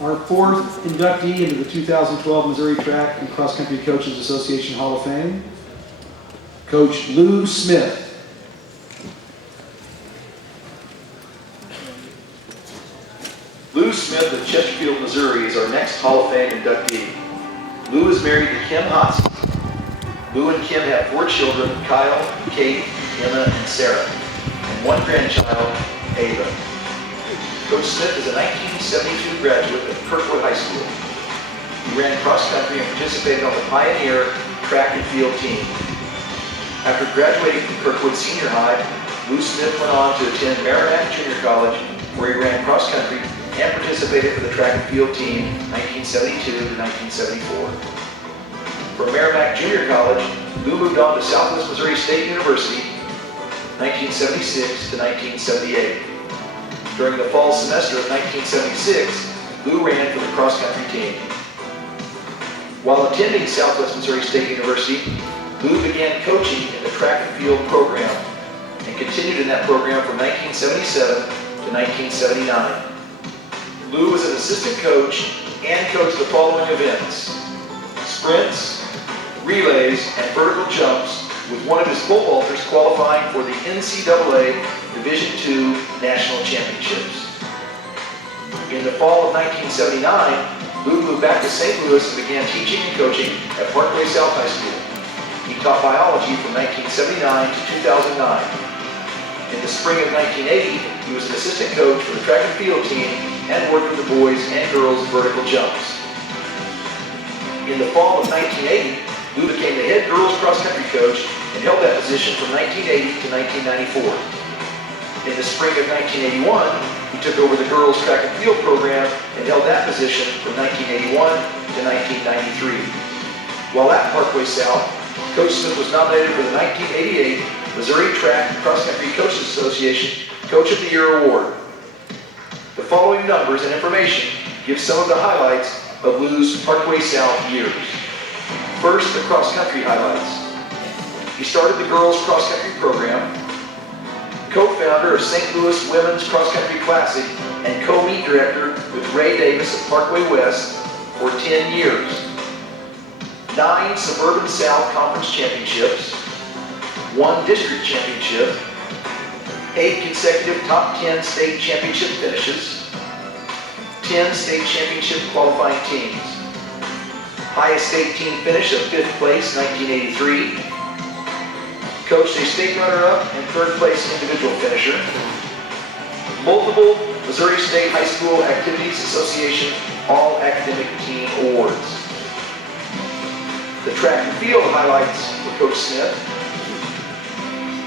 Our fourth inductee into the 2012 Missouri Track and Cross Country Coaches Association Hall of Fame, Coach Lou Smith. Lou Smith of Chesterfield, Missouri is our next Hall of Fame inductee. Lou is married to Kim Hotz. Lou and Kim have 4 children, Kyle, Kate, Emma, and Sarah, and 1 grandchild, Ava. Coach Smith is a 1972 graduate of Kirkwood High School. He ran cross country and participated on the Pioneer track and field team. After graduating from Kirkwood Senior High, Lou Smith went on to attend Merrimack Junior College, where he ran cross country and participated for the track and field team 1972 to 1974. From Merrimack Junior College, Lou moved on to Southwest Missouri State University 1976 to 1978. During the fall semester of 1976, Lou ran for the cross-country team. While attending Southwest Missouri State University, Lou began coaching in the track and field program and continued in that program from 1977 to 1979. Lou was an assistant coach and coached the following events: sprints, relays, and vertical jumps, with one of his pole vaulters qualifying for the NCAA Division II National Championships. In the fall of 1979, Lou moved back to St. Louis and began teaching and coaching at Parkway South High School. He taught biology from 1979 to 2009. In the spring of 1980, he was an assistant coach for the track and field team and worked with the boys and girls vertical jumps. In the fall of 1980, Lou became the head girls cross-country coach and held that position from 1980 to 1994. In the spring of 1981, he took over the girls track and field program and held that position from 1981 to 1993. While at Parkway South, Coach Smith was nominated for the 1988 Missouri Track and Cross Country Coaches Association Coach of the Year Award. The following numbers and information give some of the highlights of Lou's Parkway South years. First, the cross-country highlights. He started the girls cross-country program, co-founder of St. Louis Women's Cross Country Classic, and co-meet director with Ray Davis of Parkway West for 10 years. 9 Suburban South Conference Championships, 1 District Championship, 8 consecutive top 10 state championship finishes, 10 state championship qualifying teams. Highest state team finish of 5th place, 1983. Coached a state runner-up and 3rd place individual finisher. Multiple Missouri State High School Activities Association All-Academic Team Awards. The track and field highlights for Coach Smith.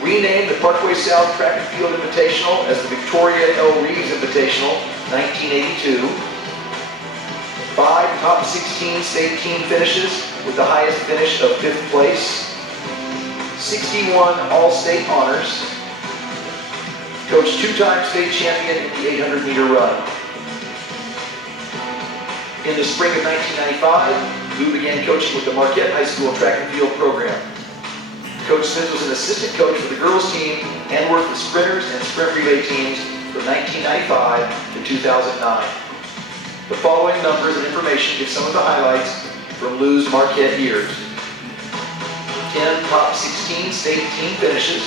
Renamed the Parkway South Track and Field Invitational as the Victoria L. Reeves Invitational, 1982. 5 top 16 state team finishes with the highest finish of 5th place. 61 All-State honors. Coached 2-time state champion in the 800-meter run. In the spring of 1995, Lou began coaching with the Marquette High School track and field program. Coach Smith was an assistant coach for the girls team and worked with sprinters and sprint relay teams from 1995 to 2009. The following numbers and information give some of the highlights from Lou's Marquette years. 10 top 16 state team finishes,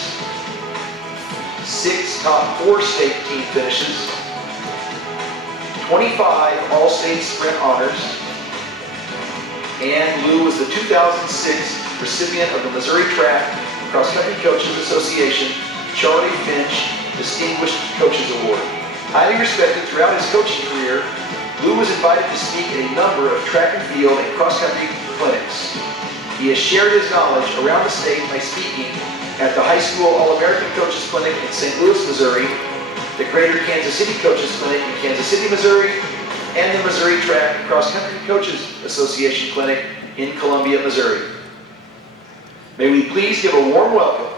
6 top 4 state team finishes, 25 All-State Sprint honors, and Lou was the 2006 recipient of the Missouri Track and Cross Country Coaches Association Charlie Finch Distinguished Coaches Award. Highly respected throughout his coaching career, Lou was invited to speak at a number of track and field and cross-country clinics. He has shared his knowledge around the state by speaking at the High School All-American Coaches Clinic in St. Louis, Missouri, the Greater Kansas City Coaches Clinic in Kansas City, Missouri, and the Missouri Track and Cross Country Coaches Association Clinic in Columbia, Missouri. May we please give a warm welcome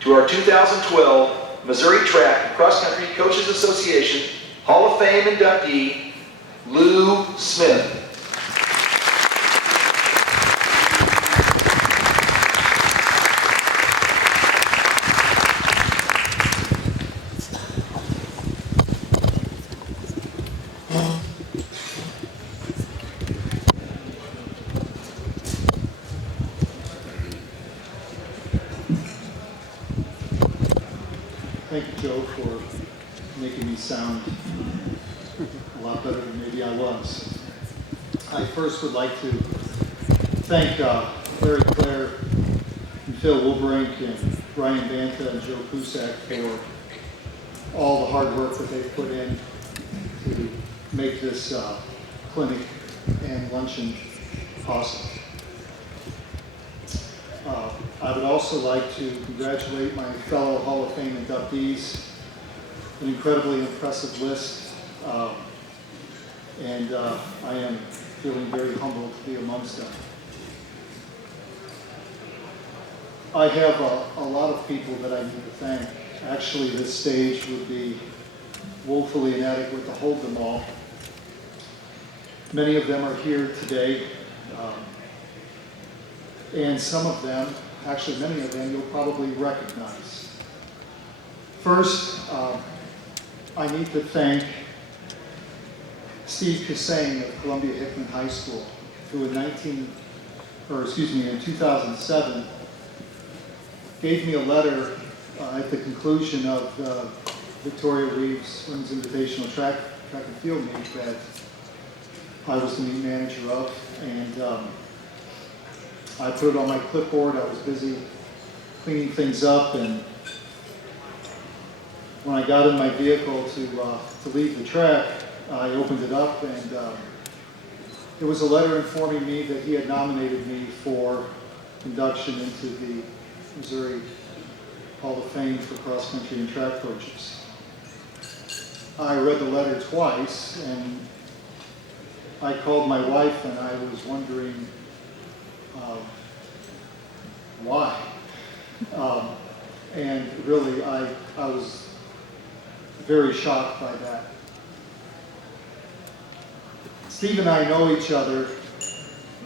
to our 2012 Missouri Track and Cross Country Coaches Association Hall of Fame inductee, Lou Smith. thank you, Joe, for making me sound a lot better than maybe I was. I first would like to thank Larry Clare and Phil Wilbrink and Ryan Banta and Joe Cusack for all the hard work that they've put in to make this clinic and luncheon possible. I would also like to congratulate my fellow Hall of Fame inductees, an incredibly impressive list, and I am feeling very humbled to be amongst them. I have a lot of people that I need to thank. Actually, this stage would be woefully inadequate to hold them all. Many of them are here today, and some of them, actually many of them, you'll probably recognize. First, I need to thank Steve Kassang of Columbia Hickman High School, who in 2007 gave me a letter at the conclusion of the Victoria Reeves Women's Invitational Track and Field meet that I was the meet manager of, and I put it on my clipboard. I was busy cleaning things up, and when I got in my vehicle to leave the track, I opened it up, and it was a letter informing me that he had nominated me for induction into the Missouri Hall of Fame for cross country and track coaches. I read the letter twice, and I called my wife, and I was wondering why. And really, I was very shocked by that. Steve and I know each other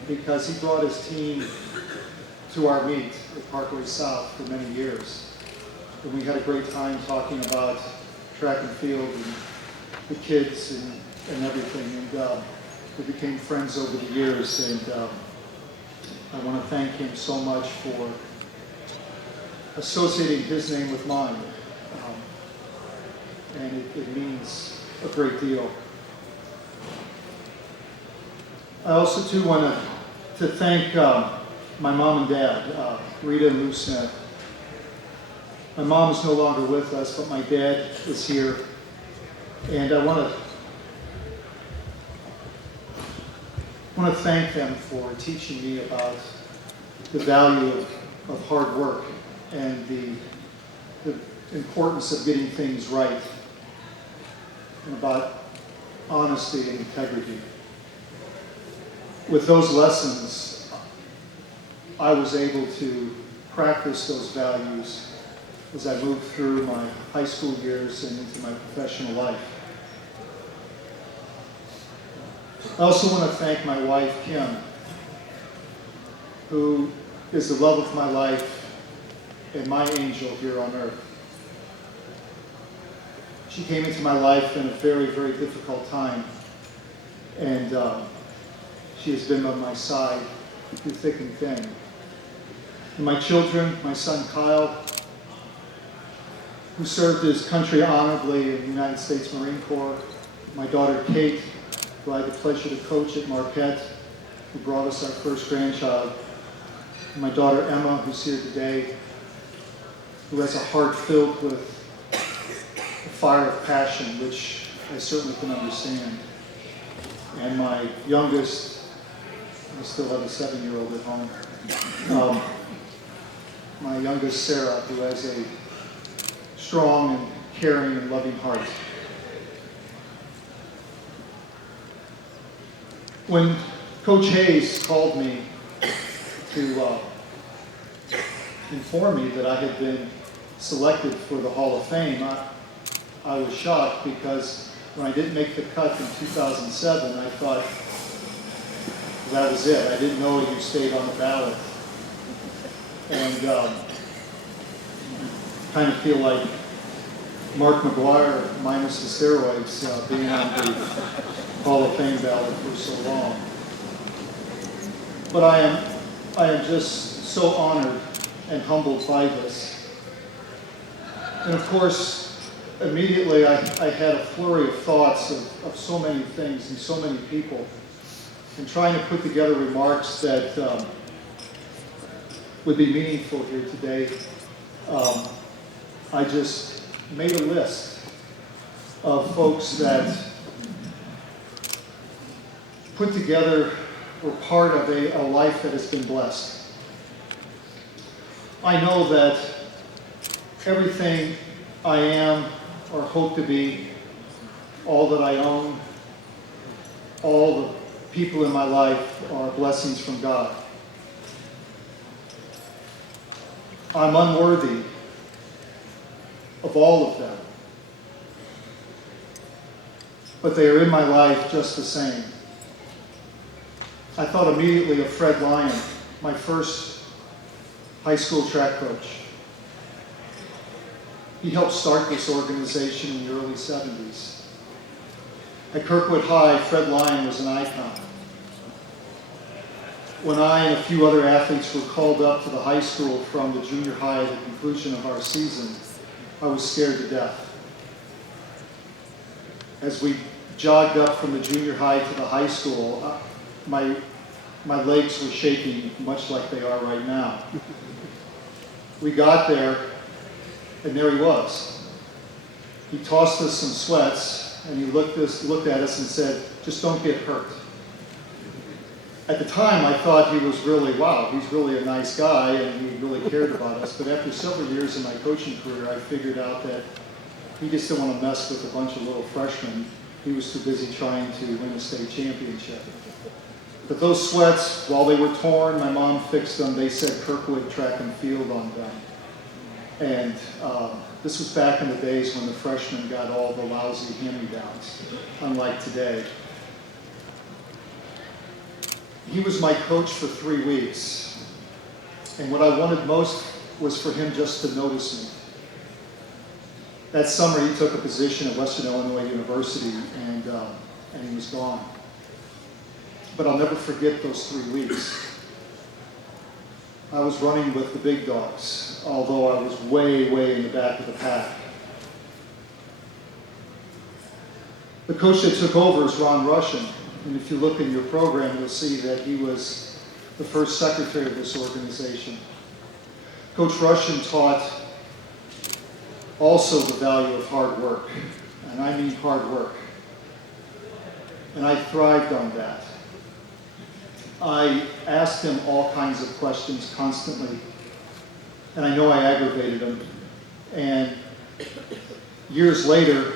because he brought his team to our meet at Parkway South for many years. And we had a great time talking about track and field and the kids and everything. And we became friends over the years, and I want to thank him so much for associating his name with mine. And it means a great deal. I also too want to thank my mom and dad, Rita and Lou Smith. My mom is no longer with us, but my dad is here. And I want to thank them for teaching me about the value of hard work and the importance of getting things right, and about honesty and integrity. With those lessons, I was able to practice those values as I moved through my high school years and into my professional life. I also want to thank my wife, Kim, who is the love of my life and my angel here on earth. She came into my life in a very, very difficult time, and she has been by my side through thick and thin. And my children, my son Kyle, who served his country honorably in the United States Marine Corps, my daughter Kate, who I had the pleasure to coach at Marquette, who brought us our first grandchild, and my daughter Emma, who's here today, who has a heart filled with a fire of passion, which I certainly can understand. And my youngest, I still have a 7-year-old at home, my youngest Sarah, who has a strong and caring and loving heart. When Coach Hayes called me to inform me that I had been selected for the Hall of Fame, I was shocked, because when I didn't make the cut in 2007, I thought that was it. I didn't know you stayed on the ballot. And kind of feel like Mark McGuire minus the steroids, being on the Hall of Fame ballot for so long. But I am just so honored and humbled by this. And of course, immediately I had a flurry of thoughts of so many things and so many people, and trying to put together remarks that would be meaningful here today. I just made a list of folks that put together, were part of a life that has been blessed. I know that everything I am or hope to be, all that I own, all the people in my life are blessings from God. I'm unworthy of all of them, but they are in my life just the same. I thought immediately of Fred Lyon, my first high school track coach. He helped start this organization in the early 70s. At Kirkwood High, Fred Lyon was an icon. When I and a few other athletes were called up to the high school from the junior high at the conclusion of our season, I was scared to death. As we jogged up from the junior high to the high school, my legs were shaking much like they are right now. We got there, and there he was. He tossed us some sweats, and he looked at us and said, "Just don't get hurt." At the time, I thought he was really, wow, he's really a nice guy, and he really cared about us. But after several years in my coaching career, I figured out that he just didn't want to mess with a bunch of little freshmen. He was too busy trying to win a state championship. But those sweats, while they were torn, my mom fixed them. They said Kirkwood Track and Field on them. And this was back in the days when the freshmen got all the lousy hand-me-downs, unlike today. He was my coach for 3 weeks. And what I wanted most was for him just to notice me. That summer, he took a position at Western Illinois University, and he was gone. But I'll never forget those 3 weeks. I was running with the big dogs, although I was way, way in the back of the pack. The coach that took over is Ron Russian, and if you look in your program, you'll see that he was the first secretary of this organization. Coach Russian taught also the value of hard work, and I mean hard work. And I thrived on that. I asked him all kinds of questions constantly, and I know I aggravated him. And years later,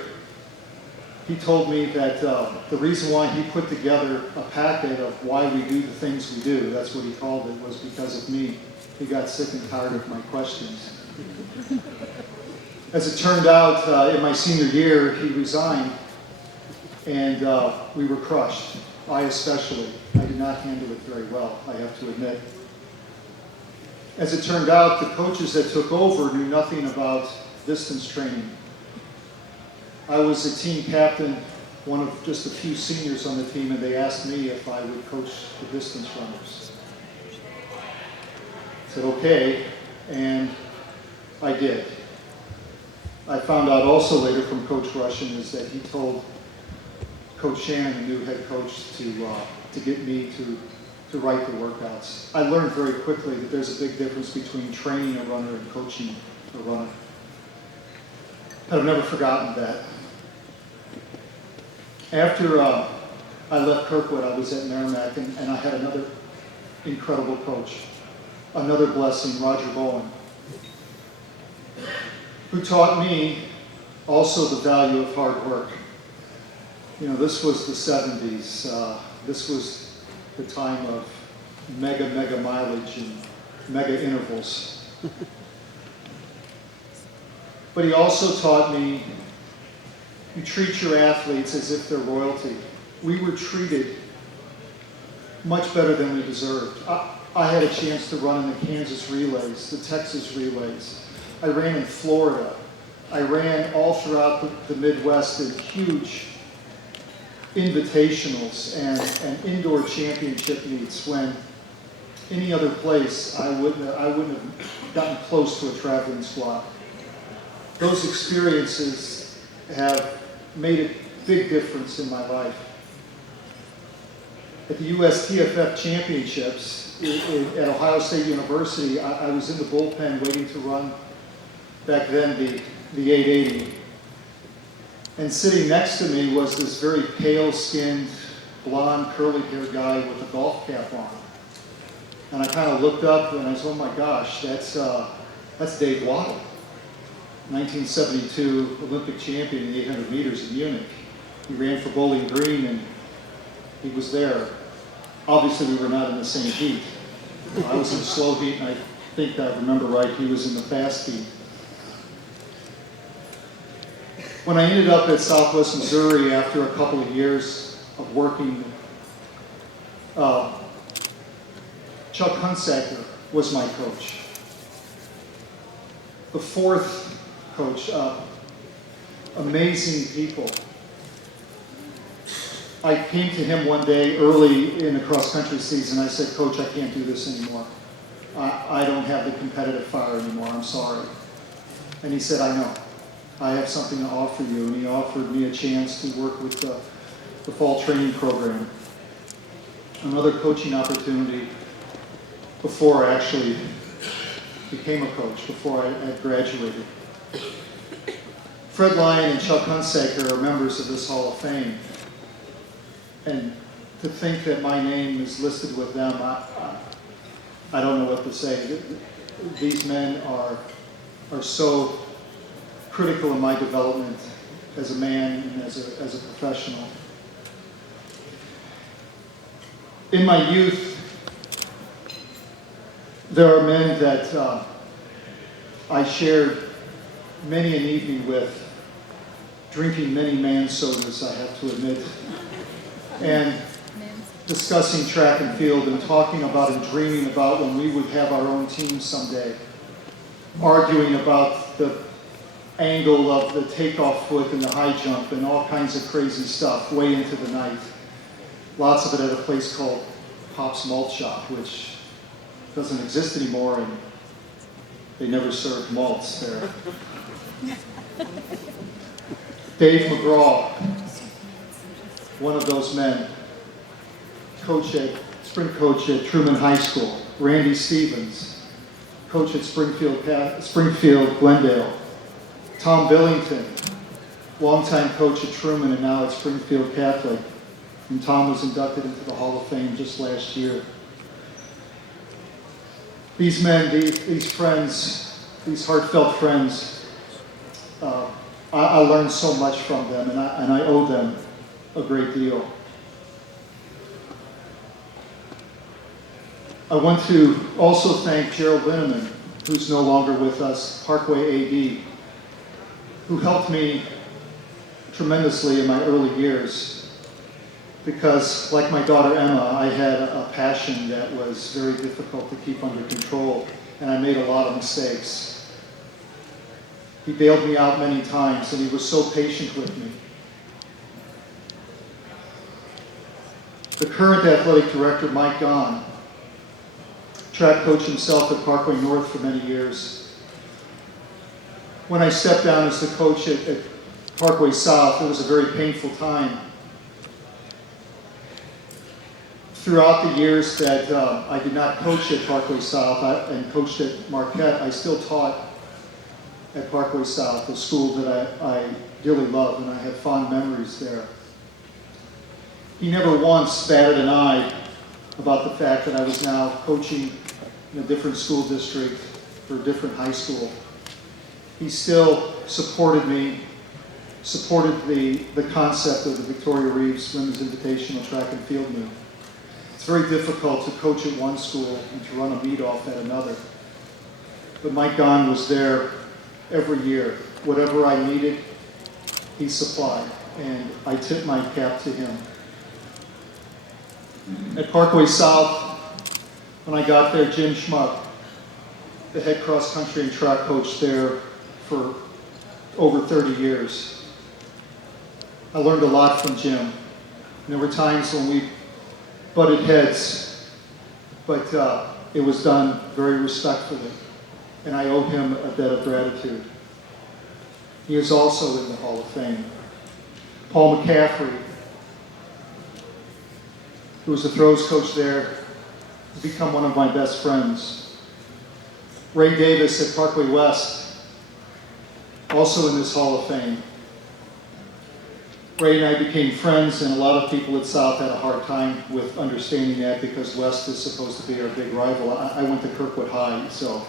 he told me that the reason why he put together a packet of why we do the things we do, that's what he called it, was because of me. He got sick and tired of my questions. As it turned out, in my senior year, he resigned, and we were crushed. I especially. I did not handle it very well, I have to admit. As it turned out, the coaches that took over knew nothing about distance training. I was a team captain, one of just a few seniors on the team, and they asked me if I would coach the distance runners. I said, okay, and I did. I found out also later from Coach Russian is that he told Coach Shannon, the new head coach, to get me to write the workouts. I learned very quickly that there's a big difference between training a runner and coaching a runner. I've never forgotten that. After I left Kirkwood, I was at Merrimack, and I had another incredible coach, another blessing, Roger Bowen, who taught me also the value of hard work. You know, this was the 70s. This was the time of mega mileage and mega intervals. But he also taught me, you treat your athletes as if they're royalty. We were treated much better than we deserved. I had a chance to run in the Kansas relays, the Texas relays. I ran in Florida. I ran all throughout the Midwest in huge invitationals and indoor championship meets when any other place I wouldn't have gotten close to a traveling squad. those experiences have made a big difference in my life. At the USTFF Championships at Ohio State University, I was in the bullpen waiting to run, back then, the 880. And sitting next to me was this very pale-skinned, blonde, curly-haired guy with a golf cap on. And I kind of looked up and I said, oh my gosh, that's Dave Waddle, 1972 Olympic champion in the 800 meters in Munich. He ran for Bowling Green and he was there. Obviously, we were not in the same heat. I was in the slow heat, and I think I remember right, he was in the fast heat. When I ended up at Southwest Missouri after a couple of years of working, Chuck Hunsaker was my coach. The fourth coach, amazing people. I came to him one day early in the cross-country season. I said, Coach, I can't do this anymore. I don't have the competitive fire anymore. I'm sorry. And he said, I know. I have something to offer you. And he offered me a chance to work with the fall training program. Another coaching opportunity before I actually became a coach, before I had graduated. Fred Lyon and Chuck Hunsaker are members of this Hall of Fame. And to think that my name is listed with them, I don't know what to say. These men are so critical in my development as a man and as a professional. In my youth, there are men that I shared many an evening with, drinking many man sodas, I have to admit, and discussing track and field and talking about and dreaming about when we would have our own team someday, arguing about the angle of the takeoff foot and the high jump and all kinds of crazy stuff way into the night. Lots of it at a place called Pop's Malt Shop, which doesn't exist anymore, and they never served malts there. Dave McGraw, one of those men, sprint coach at Truman High School. Randy Stevens, coach at Springfield Glendale. Tom Billington, longtime coach at Truman and now at Springfield Catholic. And Tom was inducted into the Hall of Fame just last year. These men, these friends, these heartfelt friends, I learned so much from them, and I owe them a great deal. I want to also thank Gerald Linneman, who's no longer with us, Parkway AD, who helped me tremendously in my early years. Because, like my daughter Emma, I had a passion that was very difficult to keep under control, and I made a lot of mistakes. He bailed me out many times, and he was so patient with me. The current athletic director, Mike Gahn, track coach himself at Parkway North for many years. When I stepped down as the coach at Parkway South, it was a very painful time. Throughout the years that I did not coach at Parkway South and coached at Marquette, I still taught at Parkway South, a school that I dearly love, and I have fond memories there. He never once batted an eye about the fact that I was now coaching in a different school district for a different high school. He still supported me, supported the concept of the Victoria Reeves Women's Invitational Track and Field Meet. It's very difficult to coach at one school and to run a meet off at another. But Mike Gahn was there every year. Whatever I needed, he supplied, and I tip my cap to him. At Parkway South, when I got there, Jim Schmuck, the head cross-country and track coach there for over 30 years. I learned a lot from Jim. And there were times when we butted heads, but it was done very respectfully, and I owe him a debt of gratitude. He is also in the Hall of Fame. Paul McCaffrey, who was the throws coach there, has become one of my best friends. Ray Davis at Parkway West, also in this Hall of Fame. Ray and I became friends, and a lot of people at South had a hard time with understanding that because West is supposed to be our big rival. I went to Kirkwood High, so,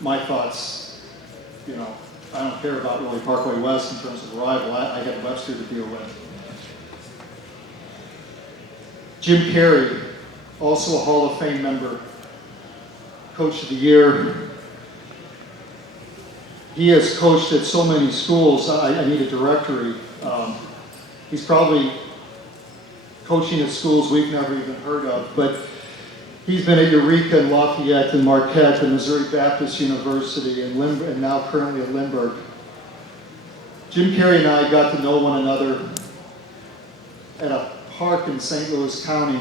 my thoughts, I don't care about really Parkway West in terms of a rival. I had Webster to deal with. Jim Carey, also a Hall of Fame member, Coach of the Year. He has coached at so many schools, I need a directory. He's probably coaching at schools we've never even heard of, but he's been at Eureka and Lafayette and Marquette and Missouri Baptist University and now currently at Lindbergh. Jim Carey and I got to know one another at a park in St. Louis County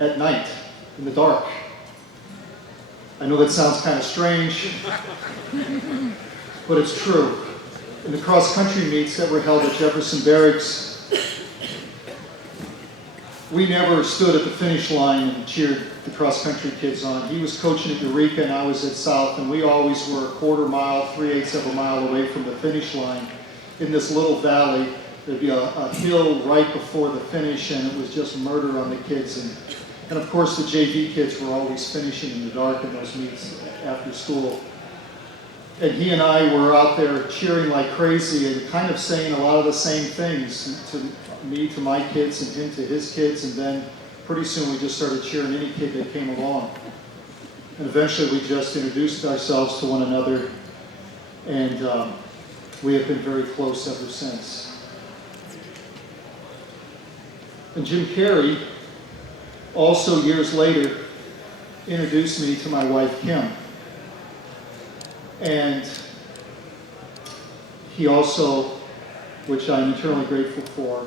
at night, in the dark. I know that sounds kind of strange, but it's true. In the cross-country meets that were held at Jefferson Barracks, we never stood at the finish line and cheered the cross-country kids on. He was coaching at Eureka and I was at South, and we always were a quarter mile, 3/8 of a mile away from the finish line in this little valley. There'd be a hill right before the finish, and it was just murder on the kids. And of course, the JV kids were always finishing in the dark in those meets after school. And he and I were out there cheering like crazy and kind of saying a lot of the same things to me, to my kids, and him to his kids. And then pretty soon we just started cheering any kid that came along. And eventually we just introduced ourselves to one another, and we have been very close ever since. And Jim Carey, also years later, introduced me to my wife, Kim. And he also, which I'm eternally grateful for,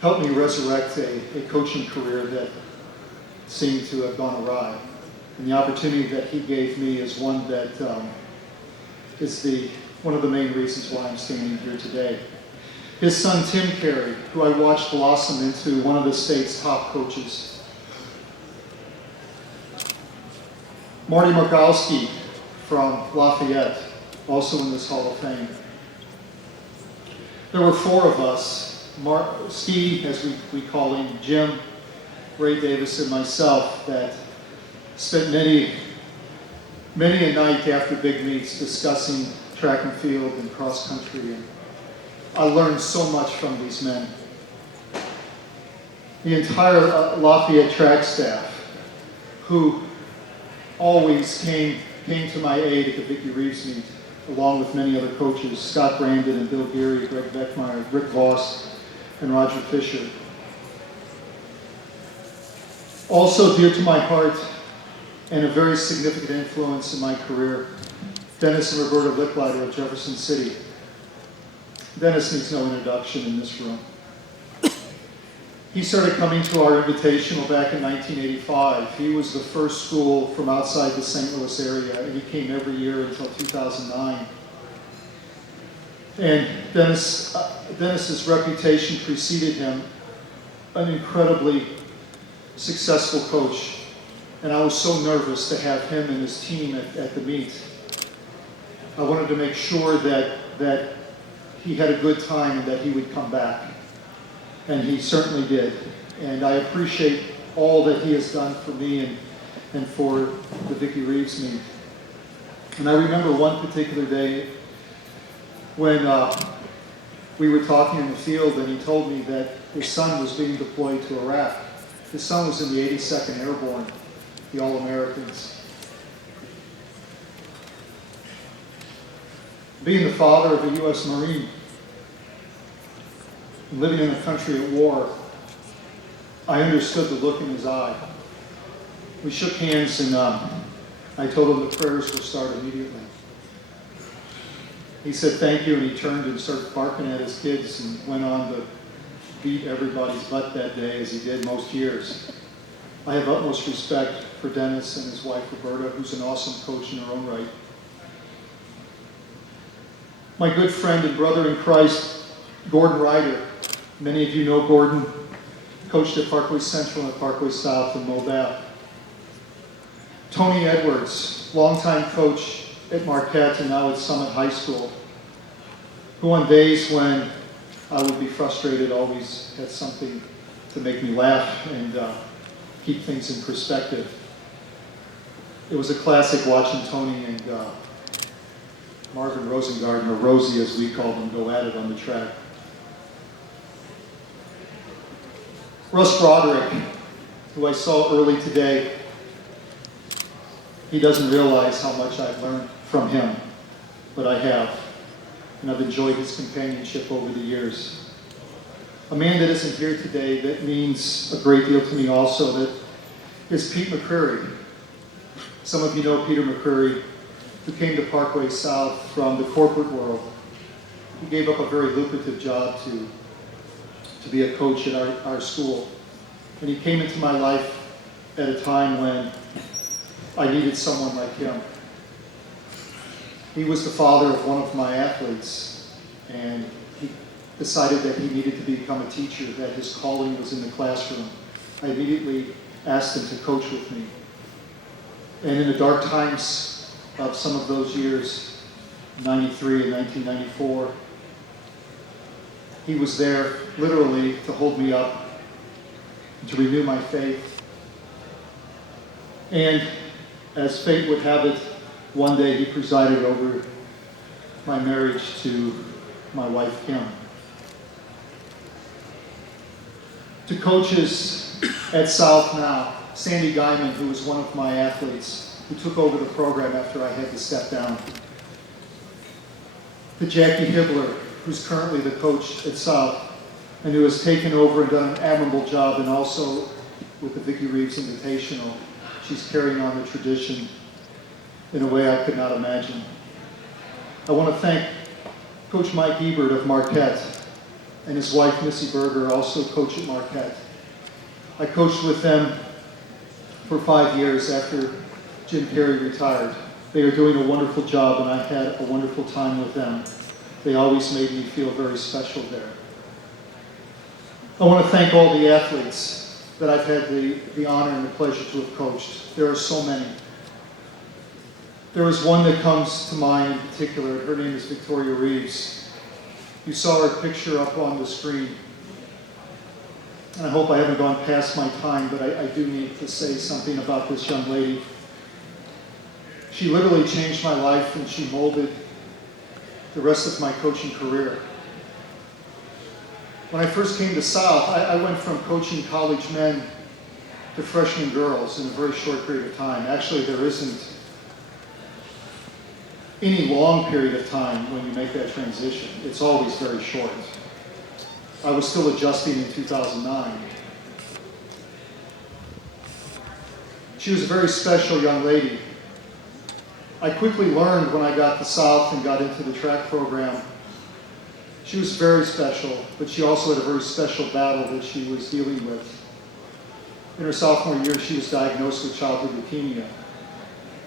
helped me resurrect a coaching career that seemed to have gone awry. And the opportunity that he gave me is one that is one of the main reasons why I'm standing here today. His son, Tim Carey, who I watched blossom into one of the state's top coaches. Marty Markowski from Lafayette, also in this Hall of Fame. There were four of us, Steve, as we call him, Jim, Ray Davis, and myself, that spent many a night after big meets discussing track and field and cross country. And I learned so much from these men. The entire Lafayette track staff, who always came to my aid at the Vicki Reeves meet, along with many other coaches, Scott Brandon and Bill Geary, Greg Beckmeyer, Rick Voss, and Roger Fisher. Also dear to my heart and a very significant influence in my career, Dennis and Roberta Licklider of Jefferson City. Dennis needs no introduction in this room. He started coming to our invitational back in 1985. He was the first school from outside the St. Louis area, and he came every year until 2009. And Dennis's reputation preceded him, an incredibly successful coach. And I was so nervous to have him and his team at the meet. I wanted to make sure that he had a good time and that he would come back. And he certainly did. And I appreciate all that he has done for me and for the Vicki Reeves meet. And I remember one particular day when we were talking in the field, and he told me that his son was being deployed to Iraq. His son was in the 82nd Airborne, the All-Americans. Being the father of a U.S. Marine, living in a country at war, I understood the look in his eye. We shook hands, and I told him the prayers would start immediately. He said thank you, and he turned and started barking at his kids and went on to beat everybody's butt that day, as he did most years. I have utmost respect for Dennis and his wife Roberta, who's an awesome coach in her own right. My good friend and brother in Christ, Gordon Ryder. Many of you know Gordon, coached at Parkway Central and Parkway South in Mobile. Tony Edwards, longtime coach at Marquette and now at Summit High School, who on days when I would be frustrated always had something to make me laugh and keep things in perspective. It was a classic watching Tony and Marvin Rosengarten, or Rosie as we called him, go at it on the track. Russ Broderick, who I saw early today, he doesn't realize how much I've learned from him, but I have, and I've enjoyed his companionship over the years. A man that isn't here today that means a great deal to me also that is Pete McCreary. Some of you know Peter McCreary, who came to Parkway South from the corporate world. He gave up a very lucrative job to be a coach at our school. And he came into my life at a time when I needed someone like him. He was the father of one of my athletes, and he decided that he needed to become a teacher, that his calling was in the classroom. I immediately asked him to coach with me. And in the dark times of some of those years, 93 and 1994, he was there literally to hold me up, to renew my faith. And as fate would have it, one day he presided over my marriage to my wife, Kim. To coaches at South now, Sandy Guyman, who was one of my athletes, who took over the program after I had to step down. To Jackie Hibbler, who's currently the coach at South, and who has taken over and done an admirable job, and also with the Vicki Reeves Invitational, she's carrying on the tradition in a way I could not imagine. I want to thank Coach Mike Ebert of Marquette and his wife, Missy Berger, also coach at Marquette. I coached with them for 5 years after Jim Carey retired. They are doing a wonderful job, and I had a wonderful time with them. They always made me feel very special there. I want to thank all the athletes that I've had the honor and the pleasure to have coached. There are so many. There is one that comes to mind in particular. Her name is Victoria Reeves. You saw her picture up on the screen. And I hope I haven't gone past my time, but I do need to say something about this young lady. She literally changed my life, and she molded the rest of my coaching career. When I first came to South, I went from coaching college men to freshman girls in a very short period of time. Actually, there isn't any long period of time when you make that transition. It's always very short. I was still adjusting in 2009. She was a very special young lady. I quickly learned when I got to South and got into the track program, she was very special, but she also had a very special battle that she was dealing with. In her sophomore year, she was diagnosed with childhood leukemia.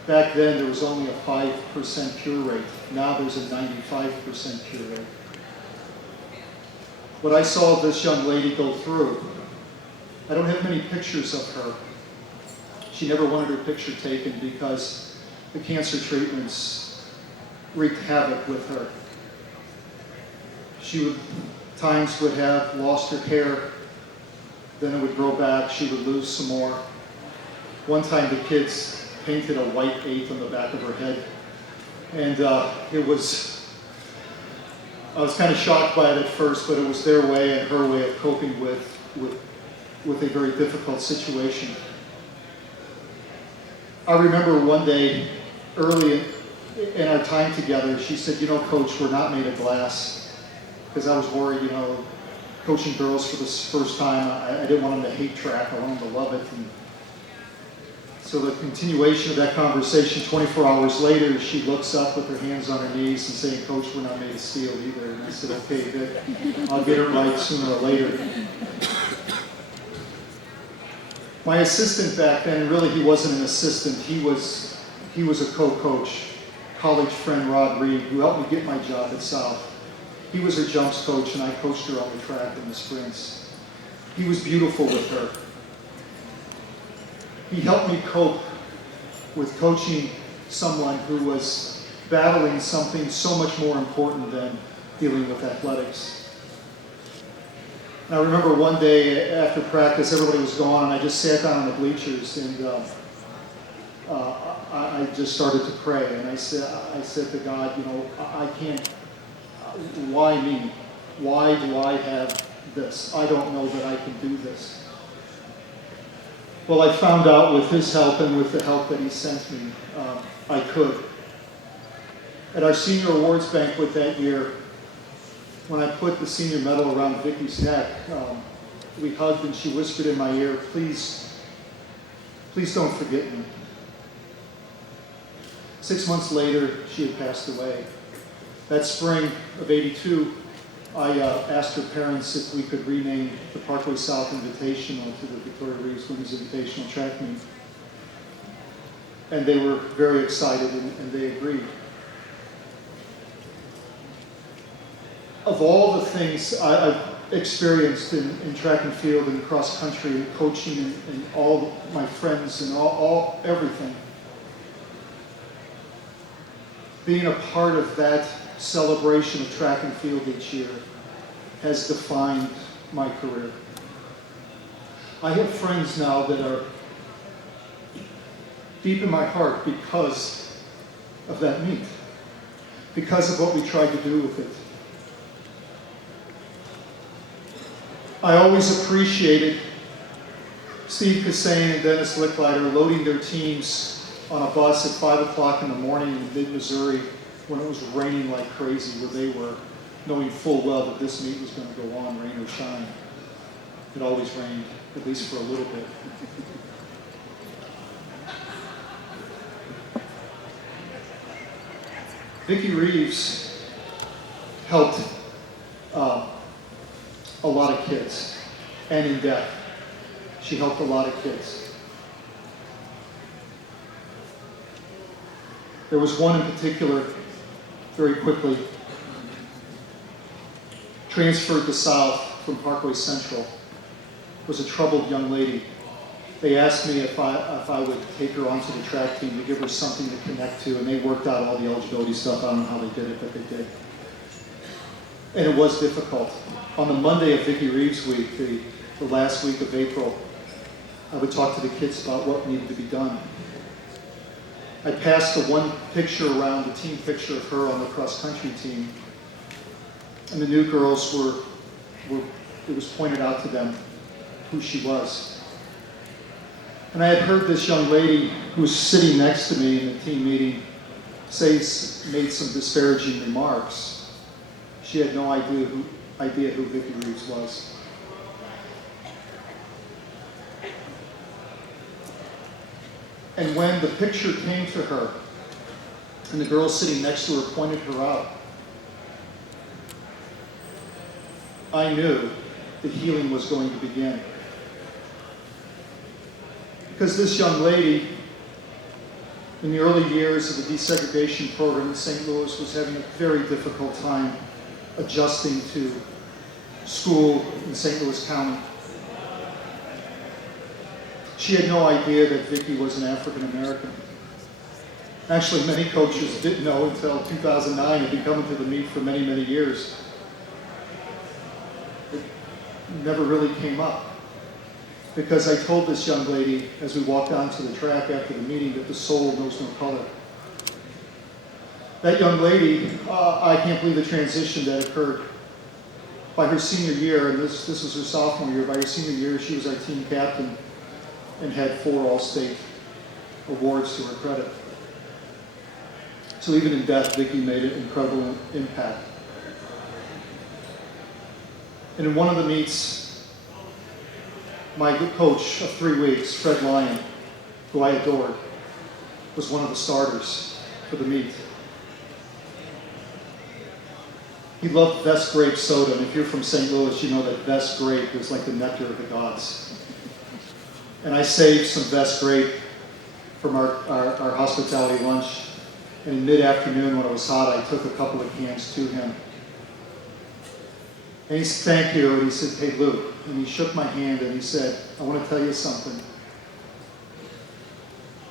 Back then, there was only a 5% cure rate. Now there's a 95% cure rate. What I saw this young lady go through, I don't have many pictures of her. She never wanted her picture taken because the cancer treatments wreaked havoc with her. She would, times would have lost her hair, then it would grow back, she would lose some more. One time the kids painted a white 8 on the back of her head, and I was kind of shocked by it at first, but it was their way and her way of coping with a very difficult situation. I remember one day early in our time together, she said, "You know, Coach, we're not made of glass." Because I was worried, coaching girls for the first time, I didn't want them to hate track, I wanted them to love it. And so the continuation of that conversation, 24 hours later, she looks up with her hands on her knees and saying, "Coach, we're not made of steel either." And I said, "Okay, good. I'll get it right sooner or later." My assistant back then, and really he wasn't an assistant, he was a co-coach, college friend Rod Reed, who helped me get my job at South. He was her jumps coach, and I coached her on the track in the sprints. He was beautiful with her. He helped me cope with coaching someone who was battling something so much more important than dealing with athletics. And I remember one day after practice, everybody was gone, and I just sat down on the bleachers, and I just started to pray. And I said to God, you know, I can't, why me? Why do I have this? I don't know that I can do this. Well, I found out with his help and with the help that he sent me, I could. At our senior awards banquet that year, when I put the senior medal around Vicky's neck, we hugged and she whispered in my ear, please don't forget me. 6 months later, she had passed away. That spring of '82, I asked her parents if we could rename the Parkway South Invitational to the Victoria Reeves Women's Invitational Track Meet. And they were very excited, and they agreed. Of all the things I've experienced in track and field and cross country and coaching and all my friends and everything, being a part of that celebration of track and field each year has defined my career. I have friends now that are deep in my heart because of that meet, because of what we tried to do with it. I always appreciated Steve Kassane and Dennis Licklider loading their teams on a bus at 5 o'clock in the morning in mid-Missouri when it was raining like crazy, where they were knowing full well that this meet was going to go on, rain or shine. It always rained, at least for a little bit. Vicki Reeves helped a lot of kids, and in death, she helped a lot of kids. There was one in particular, very quickly, transferred to South from Parkway Central, was a troubled young lady. They asked me if I would take her onto the track team to give her something to connect to, and they worked out all the eligibility stuff. I don't know how they did it, but they did. And it was difficult. On the Monday of Vicki Reeves Week, the last week of April, I would talk to the kids about what needed to be done. I passed the one picture around, the team picture of her on the cross-country team, and the new girls it was pointed out to them who she was. And I had heard this young lady who was sitting next to me in the team meeting made some disparaging remarks. She had no idea who Vicki Reeves was. And when the picture came to her, and the girl sitting next to her pointed her out, I knew that healing was going to begin. Because this young lady, in the early years of the desegregation program in St. Louis, was having a very difficult time adjusting to school in St. Louis County. She had no idea that Vicki was an African American. Actually, many coaches didn't know until 2009. Had been coming to the meet for many, many years. It never really came up. Because I told this young lady as we walked down to the track after the meeting that the soul knows no color. That young lady, I can't believe the transition that occurred. By her senior year, and this was her sophomore year, by her senior year she was our team captain and had 4 All-State awards to her credit. So even in death, Vicki made an incredible impact. And in one of the meets, my coach of 3 weeks, Fred Lyon, who I adored, was one of the starters for the meet. He loved Vest Grape soda, and if you're from St. Louis, you know that Vest Grape is like the nectar of the gods. And I saved some Vest Grape from our hospitality lunch, And in mid-afternoon, when it was hot, I took a couple of cans to him. And he said, thank you. And he said, hey, Lou. And he shook my hand and he said, I want to tell you something.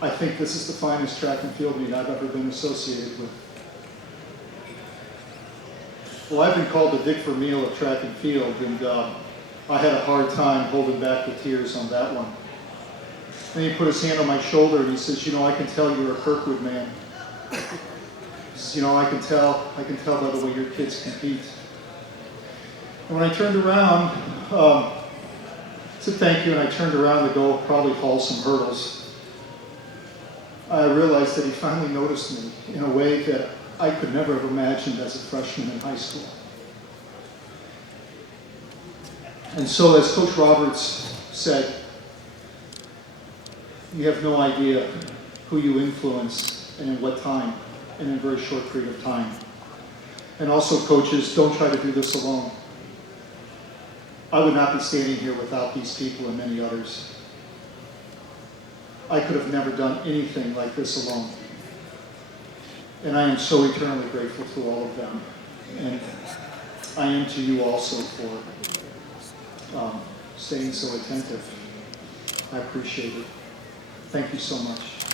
I think this is the finest track and field meet I've ever been associated with. Well, I've been called the Dick Vermeil of track and field, and I had a hard time holding back the tears on that one. And he put his hand on my shoulder and he says, you know, I can tell you're a Kirkwood man. He says, you know, I can tell by the way your kids compete. And when I turned around, I said thank you, and I turned around to go probably haul some hurdles. I realized that he finally noticed me in a way that I could never have imagined as a freshman in high school. And so, as Coach Roberts said, you have no idea who you influence and in what time, and in a very short period of time. And also, coaches, don't try to do this alone. I would not be standing here without these people and many others. I could have never done anything like this alone. And I am so eternally grateful to all of them. And I am to you also for staying so attentive. I appreciate it. Thank you so much.